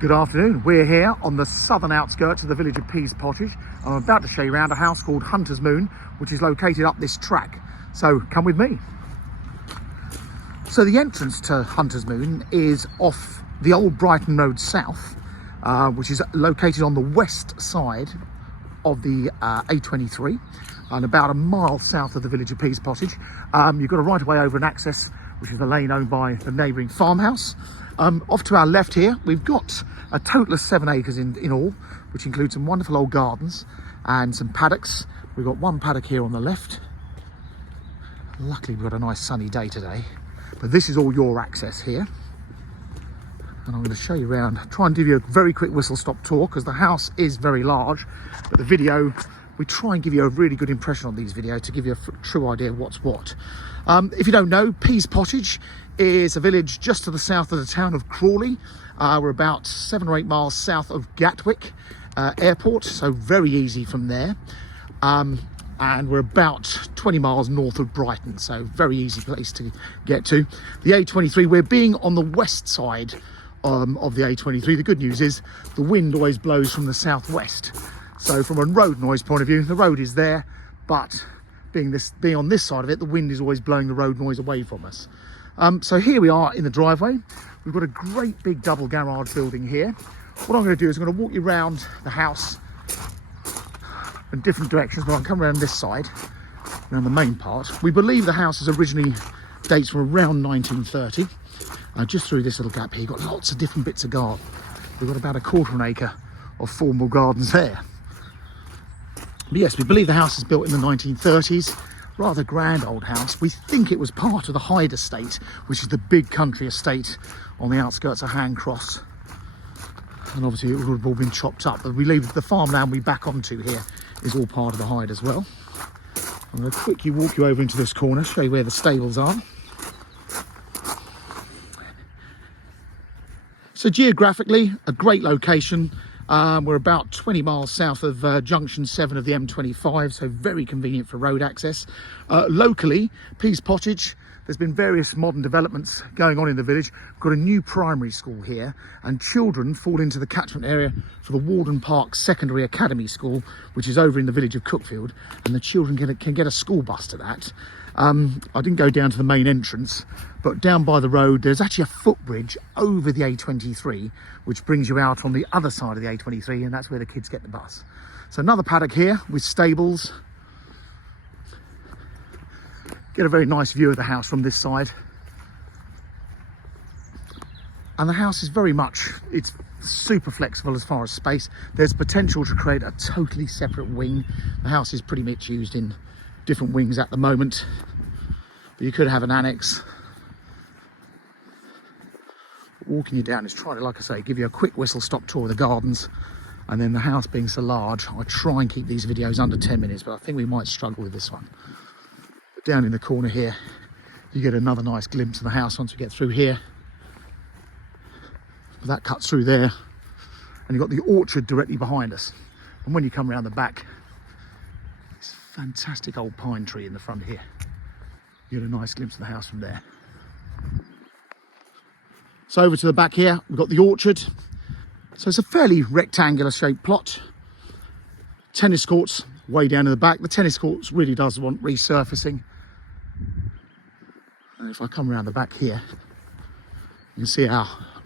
Good afternoon. We're here on the southern outskirts of the village of Pease, Pottage. I'm about to show you around a house called Hunter's Moon, which is located up this track. So come with me. So the entrance to Hunter's Moon is off the old Brighton Road South, which is located on the west side of the A23 and about a mile south of the village of Pease, Pottage. You've got to right away over an access, which is a lane owned by the neighbouring farmhouse. Off to our left here, we've got a total of 7 acres in all, which includes some wonderful old gardens and some paddocks. We've got one paddock here on the left. Luckily, we've got a nice sunny day today, but this is all your access here. And I'm going to show you around, try and give you a very quick whistle-stop tour, because the house is very large, but the video, we try and give you a really good impression on these videos to give you a true idea of what's what. If you don't know, Pease Pottage is a village just to the south of the town of Crawley. We're about 7 or 8 miles south of Gatwick Airport, so very easy from there. And we're about 20 miles north of Brighton, so very easy place to get to. The A23, we're being on the west side of the A23. The good news is the wind always blows from the southwest. So from a road noise point of view, the road is there, but being on this side of it, the wind is always blowing the road noise away from us. So here we are in the driveway. We've got a great big double garage building here. What I'm going to do is I'm going to walk you around the house in different directions, but I'll come around this side, around the main part. We believe the house is originally dates from around 1930. Just through this little gap here, you've got lots of different bits of garden. We've got about a quarter of an acre of formal gardens there. But yes, we believe the house is built in the 1930s. Rather grand old house. We think it was part of the Hyde estate, which is the big country estate on the outskirts of Hand Cross. And obviously it would have all been chopped up, but we leave the farmland we back onto here is all part of the Hyde as well. I'm going to quickly walk you over into this corner, show you where the stables are. So geographically, a great location. We're about 20 miles south of junction 7 of the M25, so very convenient for road access. Locally, Pease Pottage, there's been various modern developments going on in the village. We've got a new primary school here, and children fall into the catchment area for the Warden Park Secondary Academy School, which is over in the village of Cookfield, and the children can get a school bus to that. I didn't go down to the main entrance, but down by the road there's actually a footbridge over the A23 which brings you out on the other side of the A23, and that's where the kids get the bus. So another paddock here with stables. Get a very nice view of the house from this side. And the house is very much, it's super flexible as far as space. There's potential to create a totally separate wing. The house is pretty much used in different wings at the moment, but you could have an annex. Walking you down is trying to, like I say, give you a quick whistle stop tour of the gardens, and then the house being so large, I try and keep these videos under 10 minutes, but I think we might struggle with this one. But down in the corner here, you get another nice glimpse of the house once we get through here. That cuts through there, and you've got the orchard directly behind us. And when you come around the back, this fantastic old pine tree in the front here. You get a nice glimpse of the house from there. So over to the back here, we've got the orchard. So it's a fairly rectangular shaped plot. Tennis courts way down in the back. The tennis courts really does want resurfacing. And if I come around the back here, you can see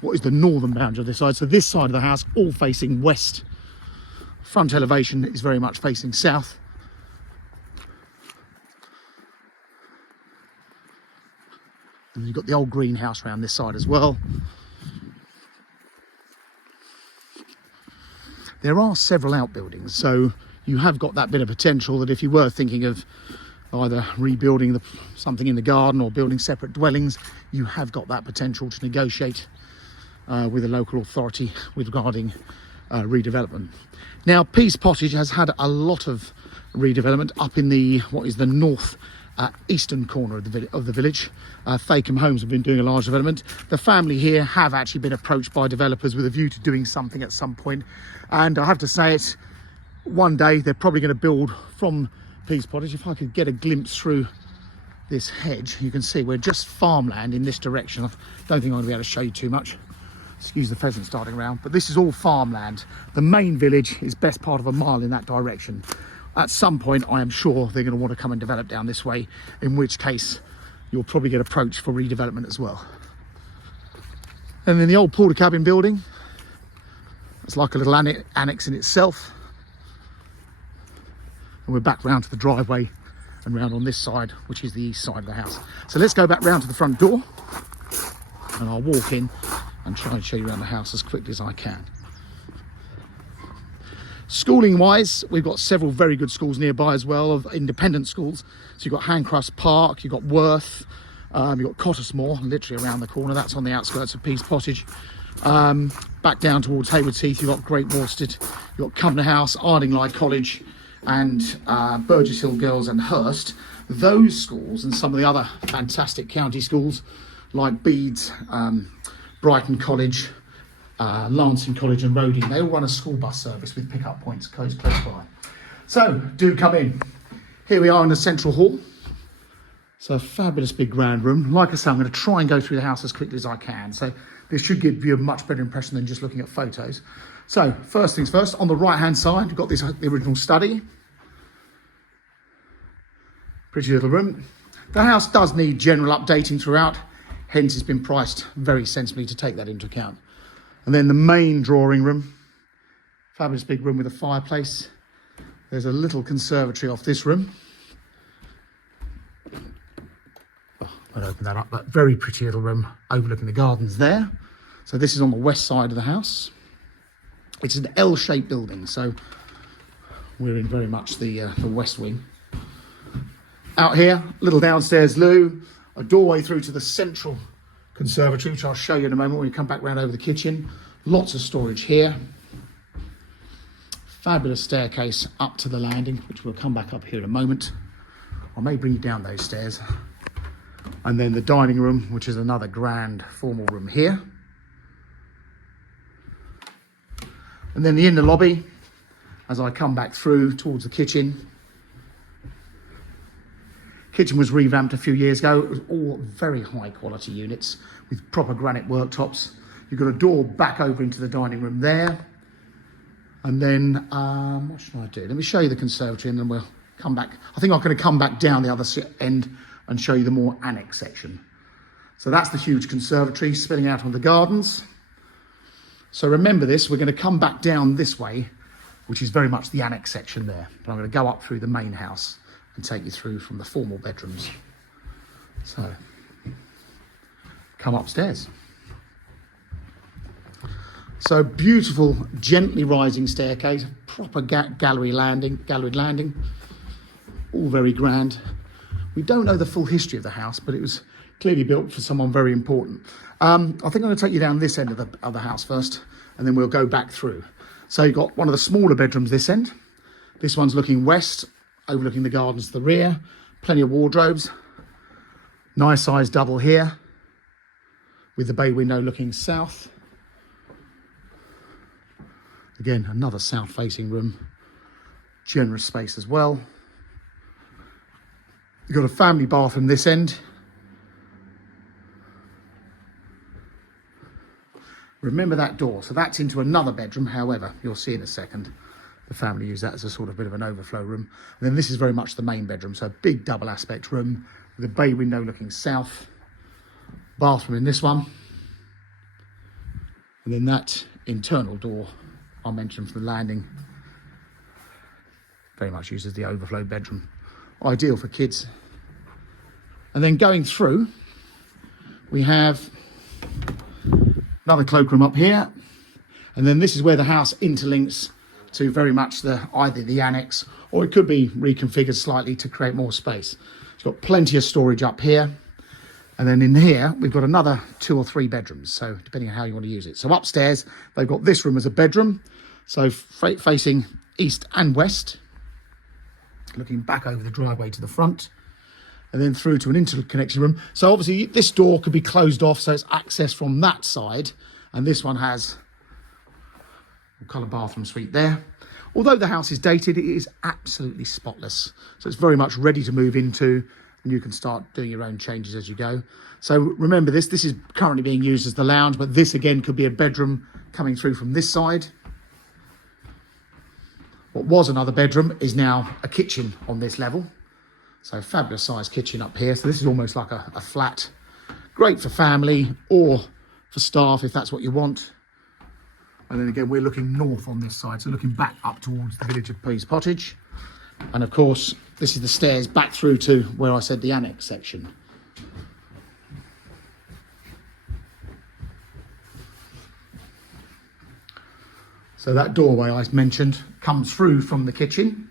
what is the northern boundary of this side. So this side of the house, all facing west. Front elevation is very much facing south. And you've got the old greenhouse around this side as well. There are several outbuildings, so you have got that bit of potential that if you were thinking of either rebuilding something in the garden or building separate dwellings, you have got that potential to negotiate with a local authority regarding redevelopment. Now, Pease Pottage has had a lot of redevelopment up in the north eastern corner of the village. Thacombe Homes have been doing a large development. The family here have actually been approached by developers with a view to doing something at some point, and I have to say it, one day they're probably going to build from Pease Pottage. If I could get a glimpse through this hedge, you can see we're just farmland in this direction. I don't think I'm going to be able to show you too much. Excuse the pheasants darting around, but this is all farmland. The main village is best part of a mile in that direction. At some point, I am sure they're going to want to come and develop down this way, in which case you'll probably get approached for redevelopment as well. And then the old porter cabin building, it's like a little annex in itself. And we're back round to the driveway and round on this side, which is the east side of the house. So let's go back round to the front door and I'll walk in and try and show you around the house as quickly as I can. Schooling wise, we've got several very good schools nearby as well, of independent schools. So you've got Handcrust Park, you've got Worth, you've got Cottesmore, literally around the corner. That's on the outskirts of Pease, Pottage. Back down towards Haywards Heath, you've got Great Worsted, you've got Coventry House, Ardingly College, and Burgess Hill Girls and Hurst. Those schools and some of the other fantastic county schools like Beeds, Brighton College, Lancing College and Roding, they all run a school bus service with pickup points close by. So do come in. Here we are in the central hall. So a fabulous big grand room. Like I say, I'm going to try and go through the house as quickly as I can. So this should give you a much better impression than just looking at photos. So first things first, on the right hand side, you've got this, the original study. Pretty little room. The house does need general updating throughout, hence it's been priced very sensibly to take that into account. And then the main drawing room, fabulous big room with a fireplace. There's a little conservatory off this room. Oh, I'll open that up, but very pretty little room overlooking the gardens there. So this is on the west side of the house. It's an L-shaped building, so we're in very much the west wing. Out here, little downstairs loo, a doorway through to the central conservatory, which I'll show you in a moment when we come back round over the kitchen. Lots of storage here. Fabulous staircase up to the landing, which we'll come back up here in a moment. I may bring you down those stairs. And then the dining room, which is another grand formal room here. And then the inner lobby, as I come back through towards the kitchen. Kitchen was revamped a few years ago. It was all very high quality units with proper granite worktops. You've got a door back over into the dining room there. And then, what should I do? Let me show you the conservatory and then we'll come back. I think I'm going to come back down the other end and show you the more annex section. So that's the huge conservatory spilling out on the gardens. So remember this, we're going to come back down this way, which is very much the annex section there. But I'm going to go up through the main house and take you through from the formal bedrooms. So, come upstairs. So beautiful, gently rising staircase, proper galleried landing, all very grand. We don't know the full history of the house, but it was clearly built for someone very important. I think I'm going to take you down this end of the house first, and then we'll go back through. So you've got one of the smaller bedrooms this end. This one's looking west, overlooking the gardens to the rear. Plenty of wardrobes. Nice size double here, with the bay window looking south. Again, another south-facing room. Generous space as well. You've got a family bathroom this end. Remember that door, so that's into another bedroom. However, you'll see in a second, the family use that as a sort of bit of an overflow room. And then this is very much the main bedroom, so a big double aspect room with a bay window looking south. Bathroom in this one. And then that internal door I mentioned from the landing, very much used as the overflow bedroom. Ideal for kids. And then going through, we have another cloakroom up here. And then this is where the house interlinks to very much either the annex, or it could be reconfigured slightly to create more space. It's got plenty of storage up here. And then in here, we've got another 2 or 3 bedrooms, so depending on how you want to use it. So upstairs, they've got this room as a bedroom, so facing east and west, looking back over the driveway to the front, and then through to an interconnection room. So obviously this door could be closed off, so it's access from that side, and this one has a colour bathroom suite there. Although the house is dated, it is absolutely spotless. So it's very much ready to move into. and you can start doing your own changes as you go. So remember this is currently being used as the lounge, but this again could be a bedroom coming through from this side. What was another bedroom is now a kitchen on this level. So fabulous sized kitchen up here. So this is almost like a flat. Great for family or for staff if that's what you want. And then again, we're looking north on this side. So looking back up towards the village of Pease Pottage. And of course, this is the stairs back through to where I said the annex section. So that doorway I mentioned comes through from the kitchen.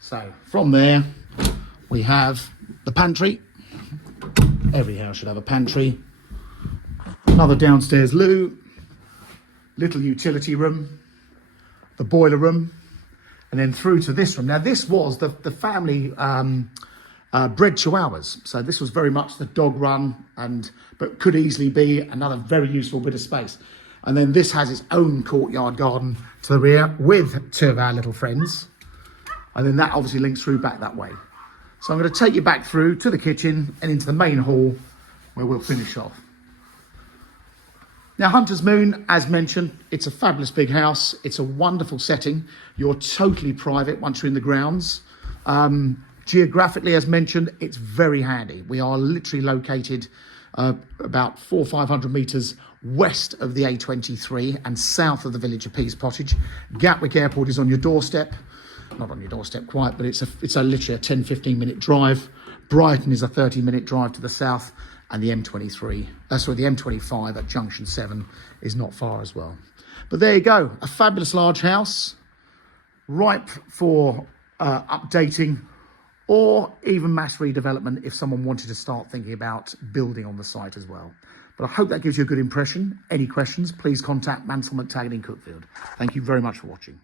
So from there, we have the pantry. Every house should have a pantry. Another downstairs loo, little utility room, the boiler room, and then through to this room. Now this was the family bred chihuahuas. So this was very much the dog run, but could easily be another very useful bit of space. And then this has its own courtyard garden to the rear with two of our little friends. And then that obviously links through back that way. So I'm going to take you back through to the kitchen and into the main hall where we'll finish off. Now, Hunter's Moon, as mentioned, it's a fabulous big house. It's a wonderful setting. You're totally private once you're in the grounds. Geographically, as mentioned, it's very handy. We are literally located about 400 or 500 metres west of the A23 and south of the village of Pease Pottage. Gatwick Airport is on your doorstep. Not on your doorstep quite, but it's literally a 10-15 minute drive. Brighton is a 30-minute drive to the south, and the M25 at Junction 7 is not far as well. But there you go, a fabulous large house, ripe for updating or even mass redevelopment if someone wanted to start thinking about building on the site as well. But I hope that gives you a good impression. Any questions, please contact Mansell McTaggart in Cookfield. Thank you very much for watching.